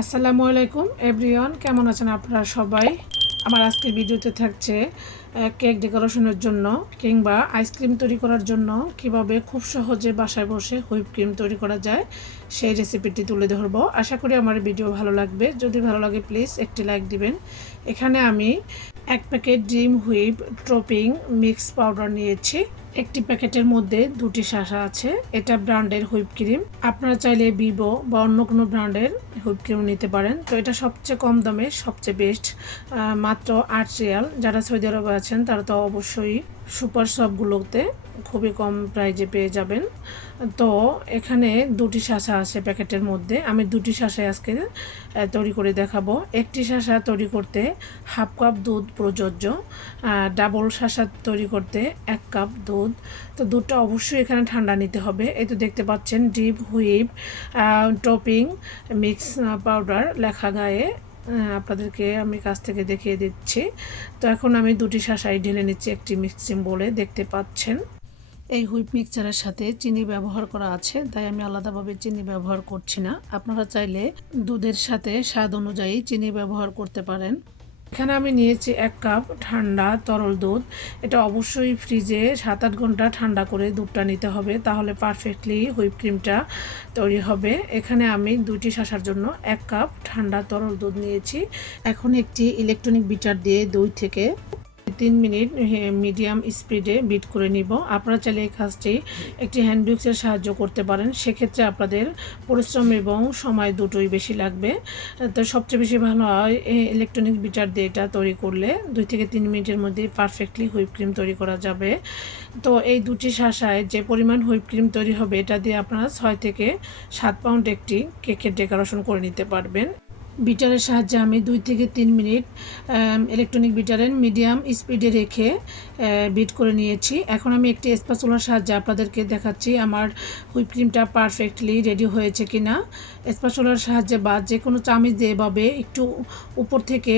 আসসালামু আলাইকুম, এভরিওয়ান। কেমন আছেন আপনারা সবাই? আমার আজকের ভিডিওতে থাকছে কেক ডেকোরেশনের জন্য কিংবা আইসক্রিম তৈরি করার জন্য কীভাবে খুব সহজে বাসায় বসে হুইপ ক্রিম তৈরি করা যায় সেই রেসিপিটি তুলে ধরবো। আশা করি আমার ভিডিও ভালো লাগবে। যদি ভালো লাগে প্লিজ একটি লাইক দিবেন। এখানে আমি এক packet dream whip topping mix powder নিয়েছি। একটি প্যাকেটের মধ্যে দুটি শাসা আছে। এটা ব্র্যান্ডের হুইপ ক্রিম। আপনারা চাইলে ভিভো বা অন্য কোনো ব্র্যান্ডের হুইপ ক্রিম নিতে পারেন। তো এটা সবচেয়ে কম দামে, সবচেয়ে বেস্ট মাত্র আট রিয়াল। যারা সৌদি আরবে আছেন, তারা তো অবশ্যই সুপার শপগুলোতে খুবই কম প্রাইজে পেয়ে যাবেন। তো এখানে দুটি শাসা আছে প্যাকেটের মধ্যে। আমি দুটি শাসায় আজকে তৈরি করে দেখাবো। একটি শাসা তৈরি করতে হাফ কাপ দুধ প্রযোজ্য ডাবল শাসা তৈরি করতে এক কাপ দুধ। তো দুধটা অবশ্যই এখানে ঠান্ডা নিতে হবে। এই তো দেখতে পাচ্ছেন, deep whip topping, mix powder লেখা গায়ে। আপনাদেরকে আমি কাছ থেকে দেখিয়ে দিচ্ছি। তো এখন আমি দুটি শাসাই ঢেলে নিচ্ছি একটি মিক্সিং বলে, দেখতে পাচ্ছেন। এই হুইপ মিক্সচারের সাথে চিনি ব্যবহার করা আছে, তাই আমি আলাদাভাবে চিনি ব্যবহার করছি না। আপনারা চাইলে দুধের সাথে স্বাদ অনুযায়ী চিনি ব্যবহার করতে পারেন। এখানে আমি নিয়েছি এক কাপ ঠান্ডা তরল দুধ। এটা অবশ্যই ফ্রিজে সাত আট ঘণ্টা ঠান্ডা করে দুধটা নিতে হবে, তাহলে পারফেক্টলি হুইপ ক্রিমটা তৈরি হবে। এখানে আমি দুটি শাসার জন্য এক কাপ ঠান্ডা তরল দুধ নিয়েছি। এখন একটি ইলেকট্রনিক বিটার দিয়ে দুই থেকে তিন মিনিট মিডিয়াম স্পিডে বিট করে নিব। আপনারা চাইলে এই কাজটি একটি হ্যান্ড ব্রিক্সের সাহায্য করতে পারেন। সেক্ষেত্রে আপনাদের পরিশ্রম এবং সময় দুটোই বেশি লাগবে। তো সবচেয়ে বেশি ভালো হয় ইলেকট্রনিক বিটার দিয়ে এটা তৈরি করলে। দুই থেকে তিন মিনিটের মধ্যে পারফেক্টলি হুইপ ক্রিম তৈরি করা যাবে। তো এই দুটি শাসায় যে পরিমাণ হুইপ ক্রিম তৈরি হবে, এটা দিয়ে আপনারা ছয় থেকে সাত পাউন্ড একটি কেকের ডেকোরেশন করে নিতে পারবেন। বিটারের সাহায্যে আমি দুই থেকে তিন মিনিট ইলেকট্রনিক বিটারের মিডিয়াম স্পিডে রেখে বিট করে নিয়েছি। এখন আমি একটি স্পাচুলার সাহায্যে আপনাদেরকে দেখাচ্ছি আমার হুইপ ক্রিমটা পারফেক্টলি রেডি হয়েছে কি না স্পাচুলার সাহায্যে বা যে কোনো চামিচ দিয়ে এভাবে একটু উপর থেকে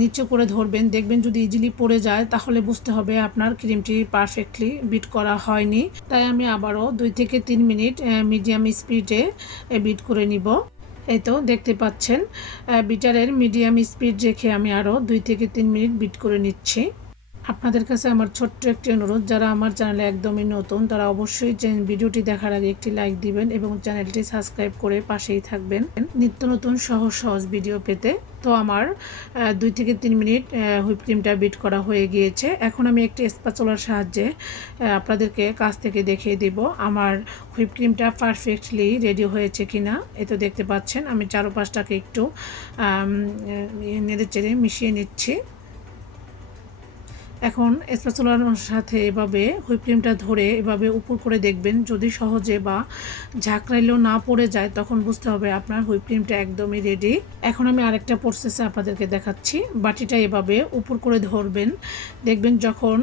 নিচে করে ধরবেন। দেখবেন যদি ইজিলি পড়ে যায়, তাহলে বুঝতে হবে আপনার ক্রিমটি পারফেক্টলি বিট করা হয়নি। তাই আমি আবারও দুই থেকে তিন মিনিট মিডিয়াম স্পিডে বিট করে নিব। এই তো দেখতে পাচ্ছেন বিটারের মিডিয়াম স্পিড রেখে আমি আরও দুই থেকে তিন মিনিট বিট করে নিচ্ছি। আপনাদের কাছে আমার ছোট্ট একটি অনুরোধ, যারা আমার চ্যানেলে একদমই নতুন, তারা অবশ্যই ভিডিওটি দেখার আগে একটি লাইক দিবেন এবং চ্যানেলটি সাবস্ক্রাইব করে পাশেই থাকবেন। নিত্য নতুন সহজ সহজ ভিডিও পেতে তো আমার দুই থেকে তিন মিনিট হুইপ ক্রিমটা বিট করা হয়ে গিয়েছে। এখন আমি একটি স্পাচলার সাহায্যে আপনাদেরকে কাছ থেকে দেখিয়ে দিব আমার হুইপ ক্রিমটা পারফেক্টলি রেডি হয়েছে কিনা। এ তো দেখতে পাচ্ছেন, আমি চারোপাশটাকে একটু নেড়ে চেড়ে মিশিয়ে নিচ্ছি। এখন স্প্যাচুলার সাথে এভাবে হুইপ ক্রিমটা ধরে এভাবে উপর করে দেখবেন। যদি সহজে বা ঝাঁকড়াইলেও না পড়ে যায়, তখন বুঝতে হবে আপনার হুইপ ক্রিমটা একদমই রেডি এখন আমি আরেকটা প্রসেসে আপনাদেরকে দেখাচ্ছি। বাটিটা এভাবে উপর করে ধরবেন। দেখবেন যখন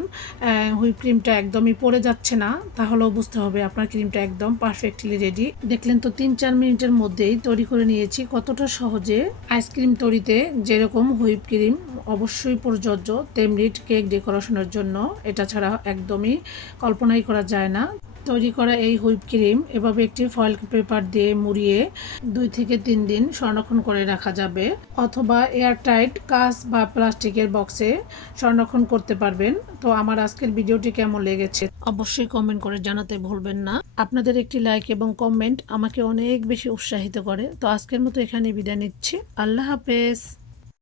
হুইপ ক্রিমটা একদমই পড়ে যাচ্ছে না, তাহলেও বুঝতে হবে আপনার ক্রিমটা একদম পারফেক্টলি রেডি দেখলেন তো তিন চার মিনিটের মধ্যেই তৈরি করে নিয়েছি। কতটা সহজে আইসক্রিম তৈরিতে যেরকম হুইপ ক্রিম অবশ্যই প্রযোজ্য, তেমনি কেক ডেকোরেশনের জন্য। এটা ছাড়া একদমই কল্পনাই করা যায় না। তৈরি করা এই হুইপ ক্রিম এভাবে একটি ফয়েল পেপার দিয়ে মুড়িয়ে দুই থেকে তিন দিন সংরক্ষণ করে রাখা যাবে। অথবা এয়ারটাইট, কাঁচ বা প্লাস্টিকের বক্সে সংরক্ষণ করতে পারবেন। তো আমার আজকের ভিডিওটি কেমন লেগেছে অবশ্যই কমেন্ট করে জানাতে ভুলবেন না। আপনাদের একটি লাইক এবং কমেন্ট আমাকে অনেক বেশি উৎসাহিত করে। তো আজকের মতো এখানে বিদায় নিচ্ছি। আল্লাহ হাফেজ।